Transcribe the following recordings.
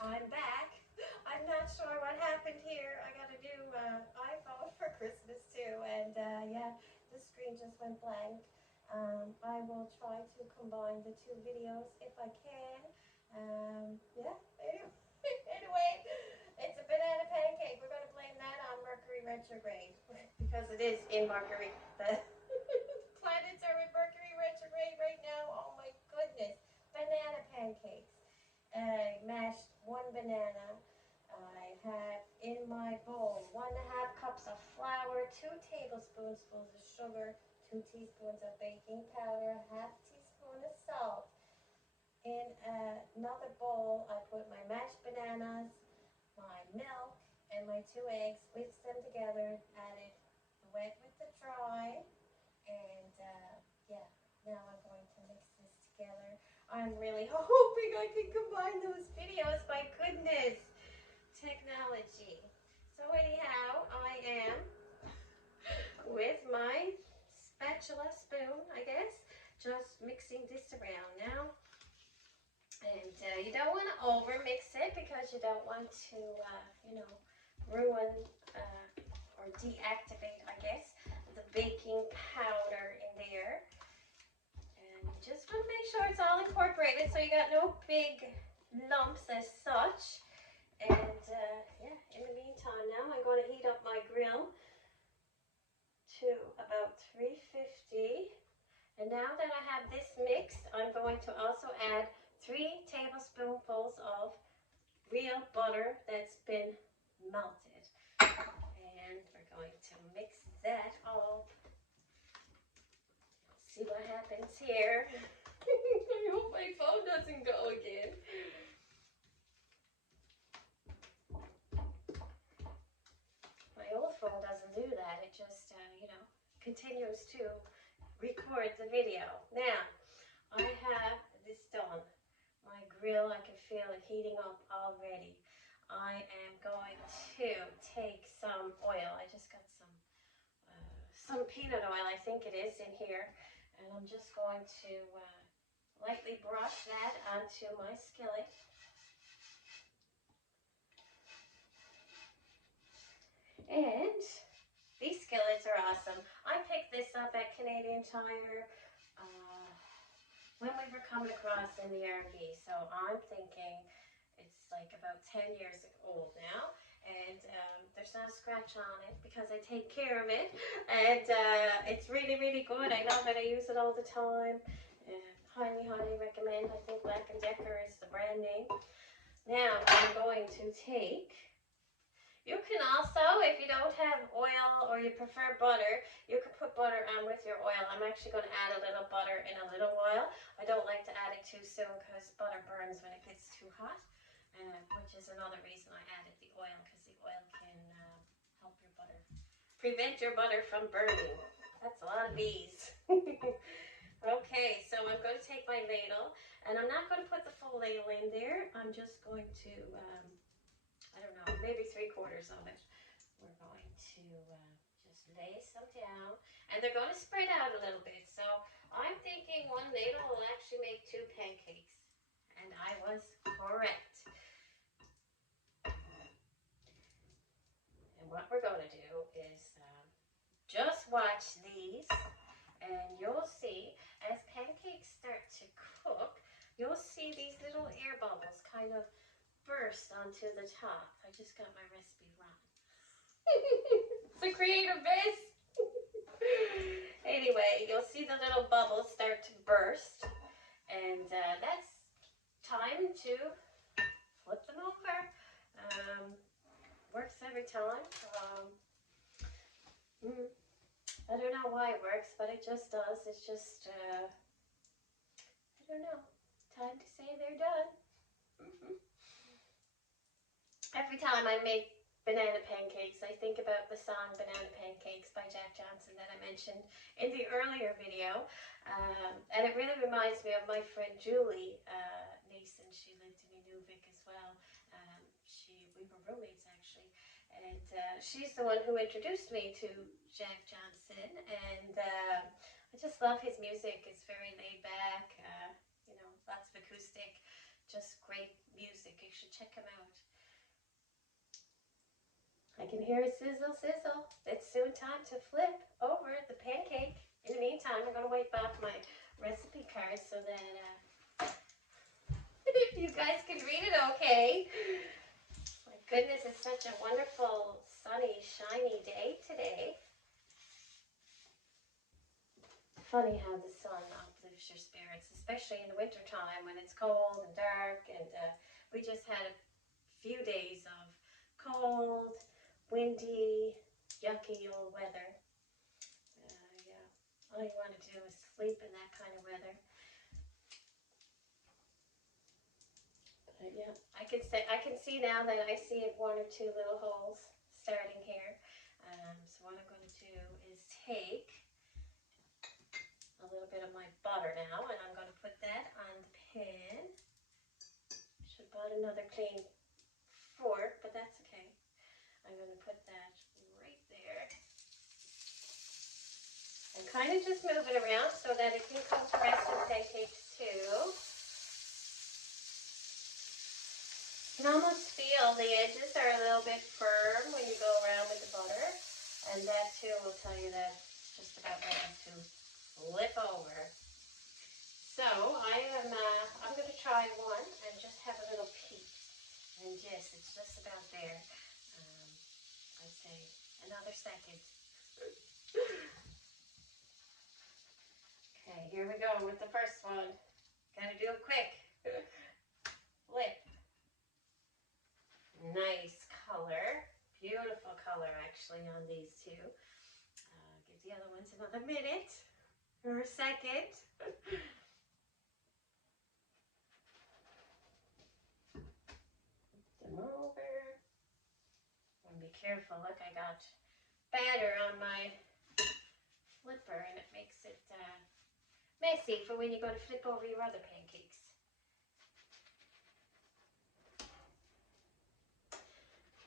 I'm back. I'm not sure what happened here. I got a new iPhone for Christmas too, and yeah, the screen just went blank. I will try to combine the two videos if I can. Yeah, anyway, it's a banana pancake. We're going to blame that on Mercury retrograde because it is in Mercury. The planets are in Mercury retrograde right now. Oh my goodness. Banana pancakes. I mashed one banana. I have in my bowl 1.5 cups of flour, 2 tablespoons of sugar, 2 teaspoons of baking powder, half teaspoon of salt. In another bowl, I put my mashed bananas, my milk, and my 2 eggs, whisked them together, added the wet with the dry, and yeah, now I'm going to mix this together. I'm really hoping I can combine those videos. My goodness, technology. So anyhow, I am with my spatula spoon, I guess, just mixing this around now. And you don't want to over mix it because you don't want to, you know, ruin or deactivate, I guess, the baking powder in there. And you just want to make sure it's all incorporated so you got no big lumps as such. And yeah, in the meantime now I'm going to heat up my grill to about 350. And now that I have this mixed, I'm going to also add 3 tablespoonfuls of real butter that's been melted. And we're going to mix that all. See what happens here. I hope my phone doesn't go again. My old phone doesn't do that. It just, you know, continues to record the video. Now, I have this done. My grill, I can feel it heating up already. I am going to take some oil. I just got some peanut oil, I think it is, in here. And I'm just going to lightly brush that onto my skillet. And these skillets are awesome. I picked this up at Canadian Tire when we were coming across in the RV. So I'm thinking it's like about 10 years old now. And there's not a scratch on it because I take care of it. And it's really, really good. I love it. I use it all the time. Highly, highly recommend. I think Black & Decker is the brand name. Now I'm going to take... You can also, if you don't have oil or you prefer butter, you can put butter on with your oil. I'm actually going to add a little butter in a little oil. I don't like to add it too soon because butter burns when it gets too hot, which is another reason I added the oil, because the oil can help your butter, prevent your butter from burning. That's a lot of bees. Okay, so I'm going to take my ladle, and I'm not going to put the full ladle in there. I'm just going to... I don't know, maybe 3/4 of it. We're going to just lay some down, and they're going to spread out a little bit. So I'm thinking one ladle will actually make 2 pancakes, and I was correct. And what we're going to do is just watch these, and you'll see as pancakes start to cook, you'll see these little air bubbles kind of burst onto the top. I just got my recipe wrong. It's a creative mess. Anyway, you'll see the little bubbles start to burst, and that's time to flip them over. Works every time. I don't know why it works, but it just does. It's just, I don't know. Time to say they're done. Every time I make banana pancakes, I think about the song Banana Pancakes by Jack Johnson that I mentioned in the earlier video. And it really reminds me of my friend Julie Nason. She lived in Inuvik as well. We were roommates actually. And she's the one who introduced me to Jack Johnson. And I just love his music. It's very laid back, you know, lots of acoustic just great music. You should check him out. I can hear it sizzle, sizzle. It's soon time to flip over the pancake. In the meantime, I'm going to wipe off my recipe card so that you guys can read it okay. My goodness, it's such a wonderful, sunny, shiny day today. Funny how the sun uplifts your spirits, especially in the winter time when it's cold and dark, and we just had a few days of cold, windy, yucky old weather. Yeah, all you want to do is sleep in that kind of weather. But yeah, I can see now that I see one or two little holes starting here. So what I'm going to do is take a little bit of my butter now, and I'm going to put that on the pan. Should have bought another clean fork, but that's okay. I'm going to put that right there. And kind of just move it around so that it can cook the rest of the pancakes too. You can almost feel the edges are a little bit firm when you go around with the butter. And that too will tell you that it's just about ready to flip over. So I'm going to try one and just have a little peek. And yes, it's just about there. I'd say another second. Okay, here we go with the first one. Gotta do it quick. Flip. Nice color. Beautiful color actually on these two. Give the other ones another minute or a second. Them over. And be careful. Look, I got batter on my flipper and it makes it messy for when you go to flip over your other pancakes.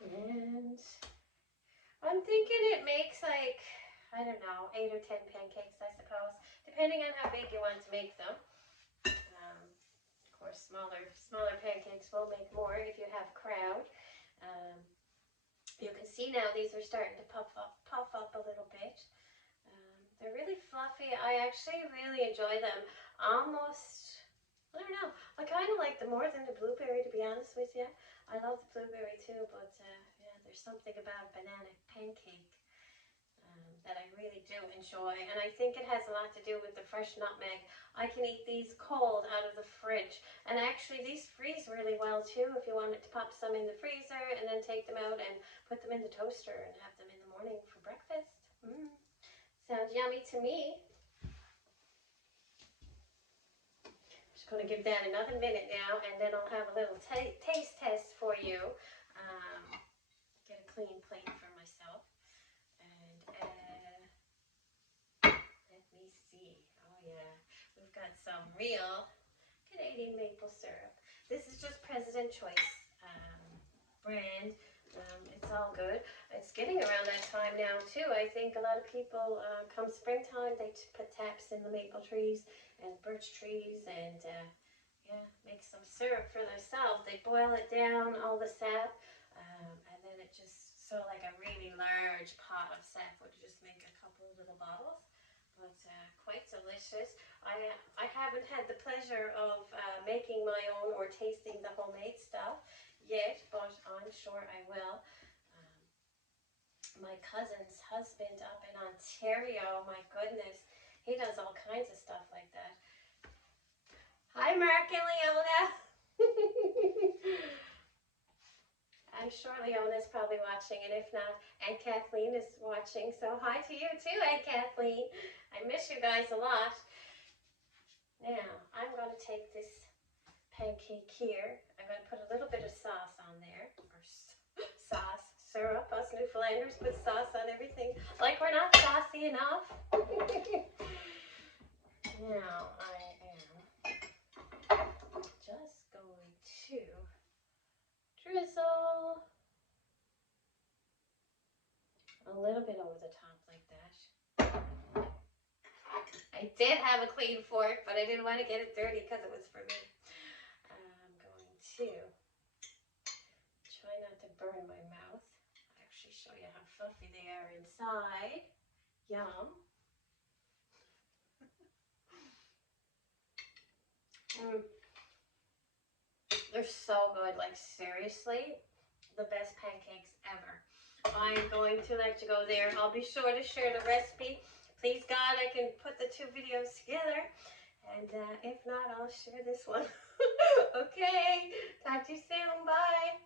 And I'm thinking it makes like, I don't know, 8 or 10 pancakes, I suppose, depending on how big you want to make them. Of course, smaller pancakes will make more if you have a crowd. You can see now these are starting to puff up a little bit. They're really fluffy. I actually really enjoy them. Almost, I don't know, I kind of like them more than the blueberry, to be honest with you. I love the blueberry too, but yeah, there's something about banana pancake that I really do enjoy, and I think it has a lot to do with the fresh nutmeg. I can eat these cold out of the fridge, and actually these freeze really well too if you wanted to pop some in the freezer and then take them out and put them in the toaster and have them in the morning for breakfast. Sounds yummy to me. Just going to give that another minute now, and then I'll have a little taste test for you. Get a clean plate for myself. And let me see. Oh yeah, we've got some real Canadian maple syrup. This is just President Choice brand. It's all good. It's getting around that time now too. I think a lot of people, come springtime, they put taps in the maple trees and birch trees and yeah, make some syrup for themselves. They boil it down, all the sap, and then it just, so like a really large pot of sap would just make a couple of little bottles. But quite delicious. I haven't had the pleasure of making my own or tasting the homemade stuff yet, but I'm sure I will. My cousin's husband up in Ontario, my goodness, he does all kinds of stuff like that. Hi, Mark and Leona. I'm sure Leona's probably watching, and if not, Aunt Kathleen is watching, so hi to you too, Aunt Kathleen. I miss you guys a lot. Now, I'm going to take this pancake here. I'm going to put a little bit of sauce on there, or sauce, syrup. Us Newfoundlanders put sauce on everything, like we're not saucy enough. Now, I am just going to drizzle a little bit over the top like that. I did have a clean fork, but I didn't want to get it dirty because it was for me. I'm going to try not to burn my mouth. I'll actually show you how fluffy they are inside. Yum. They're so good, like seriously, the best pancakes ever. I'm going to let you go there. I'll be sure to share the recipe. Please God, I can put the two videos together. And if not, I'll share this one. Okay, talk to you soon. Bye.